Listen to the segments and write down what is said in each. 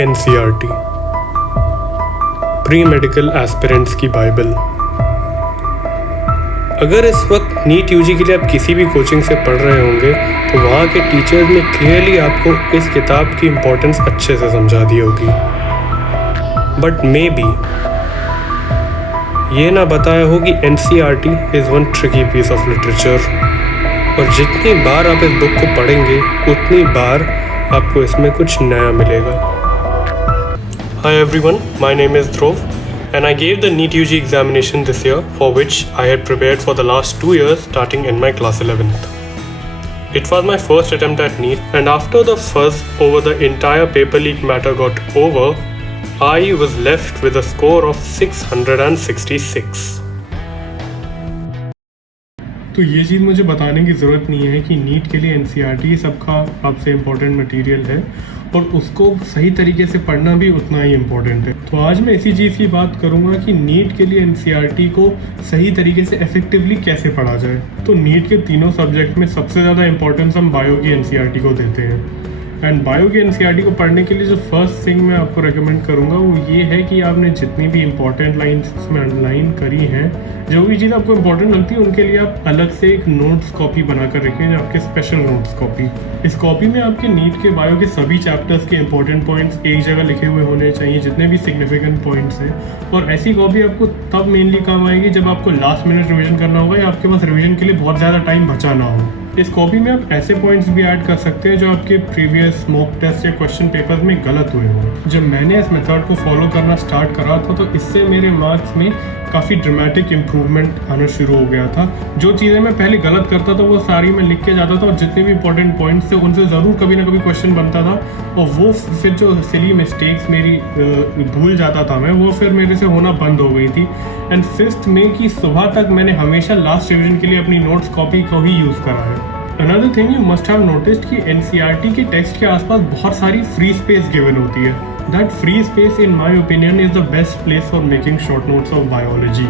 NCERT pre medical aspirants की Bible. अगर इस वक्त नीट यूजी के लिए आप किसी भी कोचिंग से पढ़ रहे होंगे तो वहाँ के टीचर्स ने क्लियरली आपको इस किताब की इम्पोर्टेंस अच्छे से समझा दी होगी, बट मे बी ये ना बताया हो कि NCERT is one tricky piece of literature, और जितनी बार आप इस बुक को पढ़ेंगे उतनी बार आपको इसमें कुछ नया मिलेगा। Hi everyone, my name is Dhruv and I gave the NEET UG examination this year, for which I had prepared for the last 2 years starting in my class 11th. It was my first attempt at NEET, and after the fuzz over the entire paper leak matter got over, I was left with a score of 666. तो ये चीज़ मुझे बताने की ज़रूरत नहीं है कि NEET के लिए NCERT सबका आपसे इम्पोर्टेंट मटेरियल है और उसको सही तरीके से पढ़ना भी उतना ही इम्पोर्टेंट है। तो आज मैं इसी चीज़ की बात करूँगा कि नीट के लिए NCERT को सही तरीके से इफेक्टिवली कैसे पढ़ा जाए। तो नीट के तीनों सब्जेक्ट में सबसे ज़्यादा इम्पोर्टेंस हम बायो की NCERT को देते हैं, एंड बायो की NCERT को पढ़ने के लिए जो फर्स्ट थिंग मैं आपको रेकमेंड करूँगा वो ये है कि आपने जितनी भी इंपॉर्टेंट लाइन्स उसमें अंडरलाइन करी हैं, जो भी चीज़ आपको इंपॉर्टेंट लगती है उनके लिए आप अलग से एक नोट्स कॉपी बना कर रखें, जो आपके स्पेशल नोट्स कॉपी। इस कॉपी में आपके नीट के बायो के सभी चैप्टर्स के इंपॉर्टेंट पॉइंट्स एक जगह लिखे हुए होने चाहिए, जितने भी सिग्निफिकेंट पॉइंट्स हैं। और ऐसी कॉपी आपको तब मेनली काम आएगी जब आपको लास्ट मिनट रिविजन करना होगा या आपके पास रिविजन के लिए बहुत ज़्यादा टाइम बचा ना हो। इस कॉपी में आप ऐसे पॉइंट्स भी ऐड कर सकते हैं जो आपके प्रीवियस मॉक टेस्ट या क्वेश्चन पेपर में गलत हुए हों। जब मैंने इस मेथड को फॉलो करना स्टार्ट करा था तो इससे मेरे मार्क्स में काफ़ी ड्रामेटिक इम्प्रूवमेंट आना शुरू हो गया था। जो चीज़ें मैं पहले गलत करता था वो सारी मैं लिख के जाता था, और जितने भी इंपॉर्टेंट पॉइंट्स थे उनसे ज़रूर कभी ना कभी क्वेश्चन बनता था, और वो फिर जो सिली मिस्टेक्स मेरी भूल जाता था मैं, वो फिर मेरे से होना बंद हो गई थी। एंड 5 मई की सुबह तक मैंने हमेशा लास्ट रिविजन के लिए अपनी नोट्स कॉपी को ही यूज़ करा है। Another thing you must have noticed कि NCERT के टेक्स्ट के आसपास बहुत सारी फ्री स्पेस गिवन होती है। That free space in my opinion is the best place for making short notes of biology.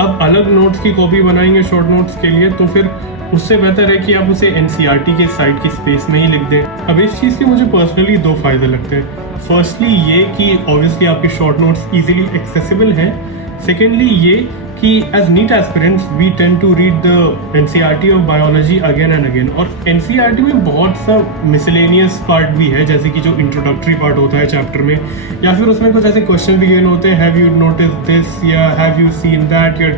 अब अलग नोट्स की कॉपी बनाएंगे शॉर्ट नोट्स के लिए तो फिर उससे बेहतर है कि आप उसे NCERT के साइड की स्पेस में ही लिख दें। अब इस चीज़ के मुझे पर्सनली 2 फायदे लगते हैं। फर्स्टली ये कि ऑब्वियसली आपके शॉर्ट नोट्स इजीली एक्सेसिबल हैं। सेकेंडली ये कि as NEET aspirants we tend to read the NCERT of biology again and again, और NCERT में बहुत सा मिसलेनियस पार्ट भी है, जैसे कि जो इंट्रोडक्टरी पार्ट होता है चैप्टर में, या फिर उसमें कुछ ऐसे क्वेश्चन भी गिवन होते हैं, हैव यू नोटिस दिस या हैव यू सीन दैट या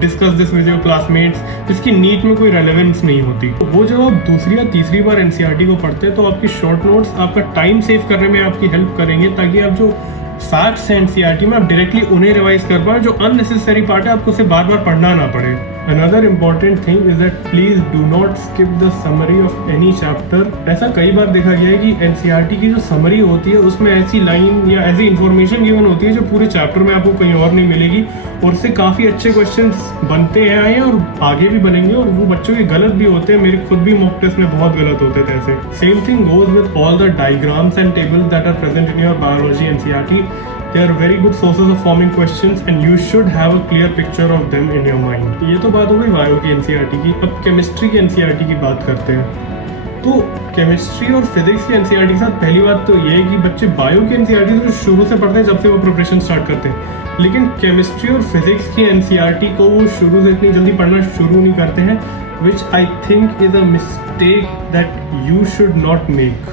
discuss this with your classmates, जिसकी नीट में कोई रेलेवेंस नहीं होती। तो वो जब आप दूसरी या तीसरी बार NCERT को पढ़ते हैं तो आपकी शॉर्ट नोट्स आपका टाइम सेव करने में आपकी हेल्प करेंगे, ताकि आप जो फैक्ट्स हैं NCERT में आप डायरेक्टली उन्हें रिवाइज कर पाए, जो अननेसेसरी पार्ट है आपको उसे बार बार पढ़ना ना पड़े। Another important thing is that please do not skip the summary of any chapter. ऐसा कई बार देखा गया है कि NCERT की जो समरी होती है उसमें ऐसी लाइन या ऐसी इन्फॉर्मेशन गिवन होती है जो पूरे चैप्टर में आपको कहीं और नहीं मिलेगी, और उससे काफ़ी अच्छे क्वेश्चंस बनते हैं और आगे भी बनेंगे, और वो बच्चों के गलत भी होते हैं। मेरे खुद भी मॉक टेस्ट में बहुत गलत होते थे ऐसे। Same thing goes with all the diagrams and tables that are present in your biology NCERT. They are very good sources of forming questions and you should have a clear picture of them in your mind. ये तो बात हो गई bio की NCERT की। अब chemistry की NCERT की बात करते हैं। तो केमिस्ट्री और फिजिक्स की NCERT के साथ पहली बात तो ये है कि बच्चे बायो की NCERT तो शुरू से पढ़ते हैं जब से वो प्रिपरेशन स्टार्ट करते हैं, लेकिन केमिस्ट्री और फिजिक्स की NCERT को वो शुरू से इतनी जल्दी पढ़ना शुरू नहीं करते हैं, which I think is a mistake that you should not make.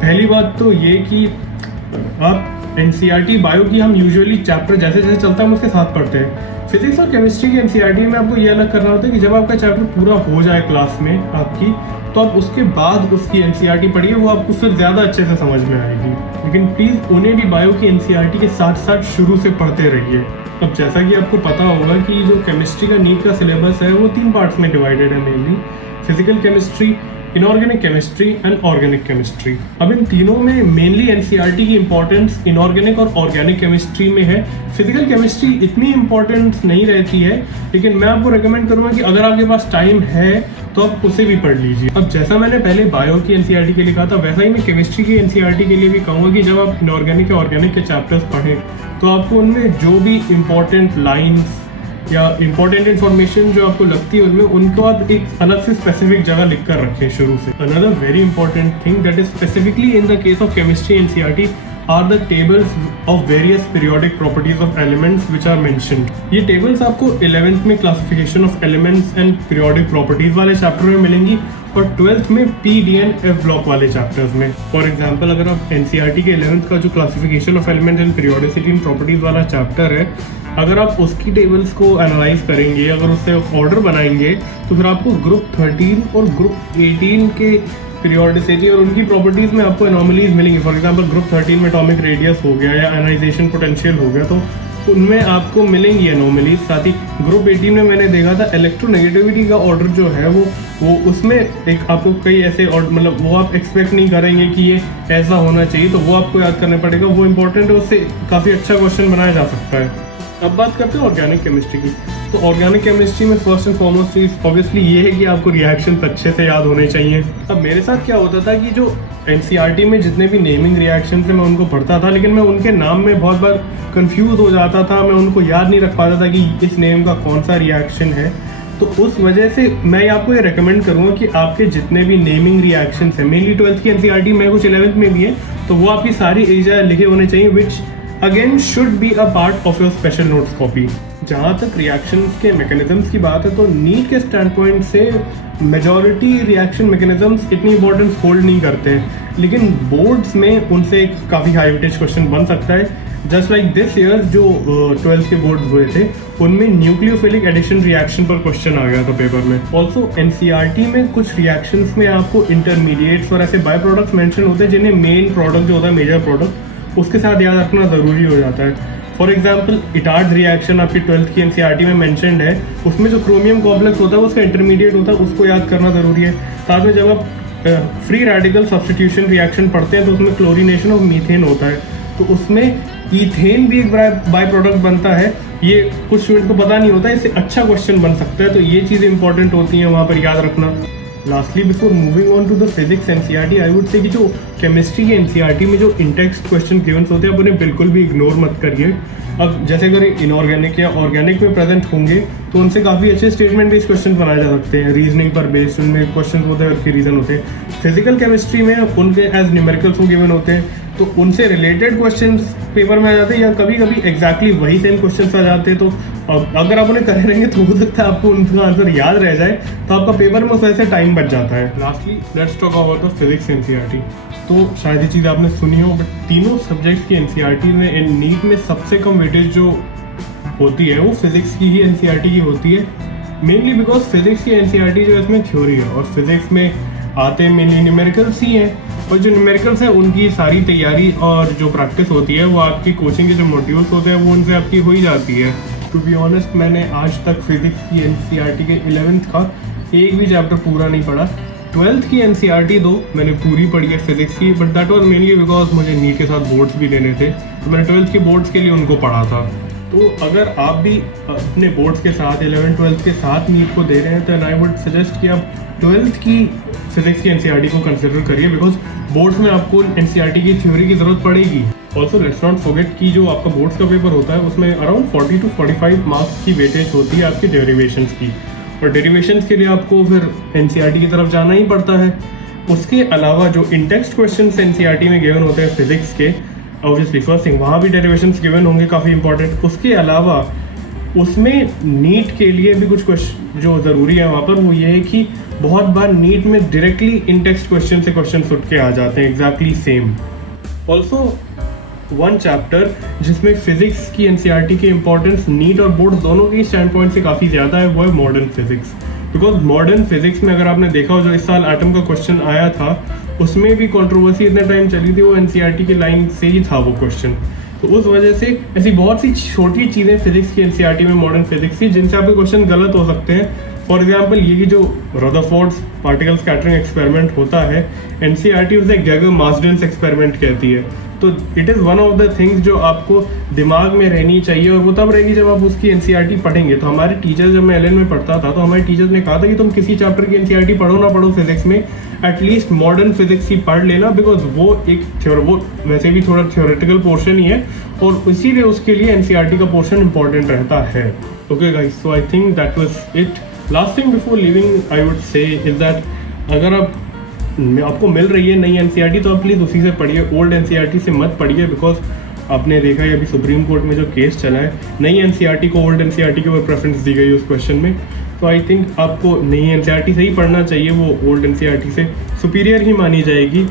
पहली बात तो ये कि आप NCERT बायो की हम यूजुअली चैप्टर जैसे जैसे चलता है हम उसके साथ पढ़ते हैं। फिजिक्स और केमिस्ट्री की NCERT में आपको ये अलग करना होता है कि जब आपका चैप्टर पूरा हो जाए क्लास में आपकी, तो आप उसके बाद उसकी NCERT पढ़िए, वो आपको फिर ज़्यादा अच्छे से समझ में आएगी। लेकिन प्लीज़ उन्हें भी बायो की NCERT के साथ साथ शुरू से पढ़ते रहिए। अब जैसा कि आपको पता होगा कि जो केमिस्ट्री का नीट का सिलेबस है वो 3 पार्ट्स में डिवाइडेड है, mainly physical chemistry, inorganic chemistry and organic chemistry. अब इन तीनों में मेनली NCERT की इंपॉर्टेंस इनऑर्गेनिक और ऑर्गेनिक केमिस्ट्री में है। फिजिकल केमिस्ट्री इतनी इंपॉर्टेंस नहीं रहती है, लेकिन मैं आपको रेकमेंड करूँगा कि अगर आपके पास टाइम है तो आप उसे भी पढ़ लीजिए। अब जैसा मैंने पहले बायो की NCERT के लिए कहा था, वैसा ही मैं केमिस्ट्री की NCERT के लिए भी कहूँगा कि जब आप इनऑर्गेनिक या ऑर्गेनिक के चैप्टर्स पढ़ें तो आपको उनमें जो भी इम्पोर्टेंट लाइन्स या इंपॉर्टेंट इन्फॉर्मेशन जो आपको लगती है उनमें, उनको आप एक अलग से स्पेसिफिक जगह लिख कर रखें शुरू से। Another very important thing that is specifically in the case of chemistry NCERT are the tables of various periodic properties of elements which are mentioned। ये tables आपको 11th में classification of elements and periodic properties वाले chapter में मिलेंगी और 12th में P, D and F block वाले chapters में। फॉर एग्जांपल अगर आप NCERT के 11th का जो classification of elements and periodicity and properties वाला चैप्टर है, अगर आप उसकी टेबल्स को एनालाइज करेंगे, अगर उससे ऑर्डर बनाएंगे, तो फिर आपको ग्रुप 13 और ग्रुप 18 के पीरियोडिसिटी और उनकी प्रॉपर्टीज़ में आपको एनॉमलीज मिलेंगी। फॉर एग्जांपल ग्रुप 13 में एटॉमिक रेडियस हो गया या आयनाइजेशन पोटेंशियल हो गया, तो उनमें आपको मिलेंगी एनॉमलीज। साथ ही ग्रुप 18 में मैंने देखा था इलेक्ट्रोनेगेटिविटी का ऑर्डर जो है वो उसमें एक आपको कई ऐसे और मतलब वो आप एक्सपेक्ट नहीं करेंगे कि ये ऐसा होना चाहिए, तो वो आपको याद करना पड़ेगा, वो इंपॉर्टेंट है, उससे काफ़ी अच्छा क्वेश्चन बनाया जा सकता है। अब बात करते हैं ऑर्गेनिक केमिस्ट्री की। तो ऑर्गेनिक केमिस्ट्री में first and foremost cheese obviously ये है कि आपको रिएक्शन अच्छे से याद होने चाहिए। अब मेरे साथ क्या होता था कि जो एनसीईआरटी में जितने भी नेमिंग रिएक्शन थे मैं उनको पढ़ता था, लेकिन मैं उनके नाम में बहुत बार कंफ्यूज हो जाता था, मैं उनको याद नहीं रख पाता था कि इस नेम का कौन सा रिएक्शन है। तो उस वजह से मैं आपको ये रेकमेंड करूँगा कि आपके जितने भी नेमिंग रिएक्शंस हैं, मेनली 12th की एनसीईआरटी में कुछ 11th में भी है, तो वो आपकी सारी एरिया लिखे होने चाहिए, which again should be a part of your special notes copy. जहाँ तक रिएक्शंस के मैकेनिज्म्स की बात है, तो नीट के स्टैंड पॉइंट से मेजॉरिटी रिएक्शन मैकेनिज्म्स इतनी इंपॉर्टेंस होल्ड नहीं करते हैं, लेकिन बोर्ड्स में उनसे काफ़ी हाई वेटेज क्वेश्चन बन सकता है। जस्ट लाइक दिस ईयर जो 12th के बोर्ड हुए थे, उनमें न्यूक्लियोफिलिक एडिशन रिएक्शन पर क्वेश्चन आ गया था पेपर में। ऑल्सो एनसीईआरटी में कुछ रिएक्शंस में आपको इंटरमीडिएट्स और ऐसे बाय प्रोडक्ट्स मेंशन होते हैं जिन्हें मेन प्रोडक्ट जो होता है, मेजर प्रोडक्ट, उसके साथ याद रखना ज़रूरी हो जाता है। फॉर एग्जाम्पल इटार्ड रिएक्शन आपकी 12th की एनसीईआरटी में मेंशन्ड है, उसमें जो क्रोमियम कॉम्प्लेक्स होता है उसका इंटरमीडिएट होता है, उसको याद करना ज़रूरी है। साथ में जब आप फ्री रेडिकल सब्स्टिट्यूशन रिएक्शन पढ़ते हैं तो उसमें क्लोरीनेशन ऑफ मीथेन होता है, तो उसमें ईथेन भी एक बाय प्रोडक्ट बनता है। ये कुछ स्टूडेंट को पता नहीं होता, इससे अच्छा क्वेश्चन बन सकता है, तो ये चीज़ें इंपॉर्टेंट होती हैं वहाँ पर याद रखना। Lastly before moving on to the physics NCERT, I would say कि जो केमिस्ट्री के एनसीईआरटी में जो इंटेक्स्ट क्वेश्चन गिवन्स होते हैं, आप उन्हें बिल्कुल भी इग्नोर मत करिए। अब जैसे अगर इनऑर्गेनिक या ऑर्गेनिक में प्रेजेंट होंगे तो उनसे काफ़ी अच्छे स्टेटमेंट बेस्ड क्वेश्चन बनाए जा सकते हैं, रीजनिंग पर बेस्ड उनमें क्वेश्चन होते हैं, उसके रीजन होते हैं। फिजिकल केमिस्ट्री में उनके एज न्यूमेरिकल्स वो गिवन होते हैं, तो उनसे रिलेटेड क्वेश्चंस पेपर में आ जाते हैं, या कभी कभी एग्जैक्टली वही सेम क्वेश्चंस आ जाते हैं। तो अगर आप उन्हें करे रहेंगे तो हो सकता है आपको उनका आंसर याद रह जाए, तो आपका पेपर में उस वजह से टाइम बच जाता है। Lastly let's talk about the physics NCERT. तो शायद ये चीज़ आपने सुनी हो, बट तीनों सब्जेक्ट्स की एनसीईआरटी में नीट में सबसे कम वेटेज जो होती है वो फिजिक्स की ही एनसीईआरटी की होती है, मेनली बिकॉज फिजिक्स की एनसीईआरटी जो है इसमें थ्योरी है और फिजिक्स में आते मेनली न्यूमेरिकल्स ही हैं, और जो न्यूमेरिकल्स हैं उनकी सारी तैयारी और जो प्रैक्टिस होती है वो आपकी कोचिंग के जो मॉड्यूल्स होते हैं वो उनसे आपकी हो ही जाती है। टू बी ऑनेस्ट मैंने आज तक फिजिक्स की एनसीईआरटी के 11th का एक भी चैप्टर पूरा नहीं पढ़ा। 12th की एनसीईआरटी दो मैंने पूरी पढ़ी है फिजिक्स की, but that was mainly because मुझे नीट के साथ बोर्ड्स भी लेने थे, तो मैंने 12th के बोर्ड्स के लिए उनको पढ़ा था। तो अगर आप भी अपने बोर्ड्स के साथ 11th 12th के साथ नीट को दे रहे हैं, तो आई वुड सजेस्ट कि आप 12th की फिजिक्स की एनसीईआरटी को कंसिडर करिए, बिकॉज बोर्ड्स में आपको एनसीईआरटी की थ्योरी की ज़रूरत पड़ेगी। ऑल्सो लेट्स नॉट फॉरगेट कि जो आपका बोर्ड्स का पेपर होता है उसमें अराउंड 40 to 45 मार्क्स की वेटेज होती है आपकी डेरिवेशंस की, और डेरिवेशंस के लिए आपको फिर एनसीईआरटी की तरफ जाना ही पड़ता है। उसके अलावा जो इंटेक्स्ट क्वेश्चंस एनसीईआरटी में गिवन होते हैं फिजिक्स के, ऑब्वियसली फर्स्ट थिंग वहाँ भी डेरिवेशंस गिवन होंगे काफ़ी इंपॉर्टेंट। उसके अलावा उसमें नीट के लिए भी कुछ क्वेश्चन जो ज़रूरी है वहाँ पर, वो ये है कि बहुत बार नीट में डायरेक्टली इंटेक्स्ट क्वेश्चन से क्वेश्चन उठ के आ जाते हैं exactly same. Also one chapter जिसमें फिजिक्स की एनसीईआरटी की इंपॉर्टेंस नीट और बोर्ड दोनों के स्टैंड पॉइंट से काफ़ी ज़्यादा है, वो है modern physics. Because modern physics में अगर आपने देखा हो जो इस साल एटम का क्वेश्चन आया था, उसमें भी कंट्रोवर्सी इतने टाइम चली थी, वो एनसीईआरटी की लाइन से ही था वो क्वेश्चन। तो उस वजह से ऐसी बहुत सी छोटी चीज़ें फिजिक्स की एनसीईआरटी में मॉडर्न फिजिक्स की जिनसे आपके क्वेश्चन गलत हो सकते हैं। फॉर एग्जाम्पल ये कि जो रदरफोर्ड्स पार्टिकल स्कैटरिंग एक्सपेरिमेंट होता है, एनसीईआरटी उसे गैगर मार्सडेन्स एक्सपेरिमेंट कहती है। तो it is one of the things जो आपको दिमाग में रहनी चाहिए, और वो तब रहेगी जब आप उसकी एनसीईआरटी पढ़ेंगे। तो हमारे टीचर, जब मैं एलएन में पढ़ता था तो हमारे टीचर्स ने कहा था कि तुम किसी चैप्टर की एनसीईआरटी पढ़ो ना पढ़ो फिजिक्स में, एटलीस्ट मॉडर्न फिजिक्स ही पढ़ लेना, बिकॉज वो वो वैसे भी थोड़ा थ्योरेटिकल पोर्शन ही है, और इसीलिए उसके लिए एनसीईआरटी का पोर्शन इंपॉर्टेंट रहता है। Okay guys, so I think that was it. Last thing before living I would से इज दैट अगर आपको मिल रही है नई एनसीईआरटी तो आप प्लीज़ उसी से पढ़िए, ओल्ड एनसीईआरटी से मत पढ़िए, बिकॉज आपने देखा है अभी सुप्रीम कोर्ट में जो केस चला है, नई एनसीईआरटी को ओल्ड एनसीईआरटी के ऊपर प्रेफरेंस दी गई उस क्वेश्चन में। तो आई थिंक आपको नई एनसीईआरटी से ही पढ़ना चाहिए, वो ओल्ड एनसीईआरटी से सुपीरियर ही मानी जाएगी।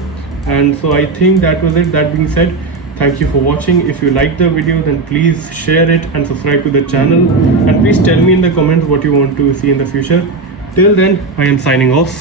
And so I think that was it. That being said, thank you for watching. If you like the video, then please share it and subscribe to the channel, and please tell me in the comments what you want to see in the future. Till then, I am signing off.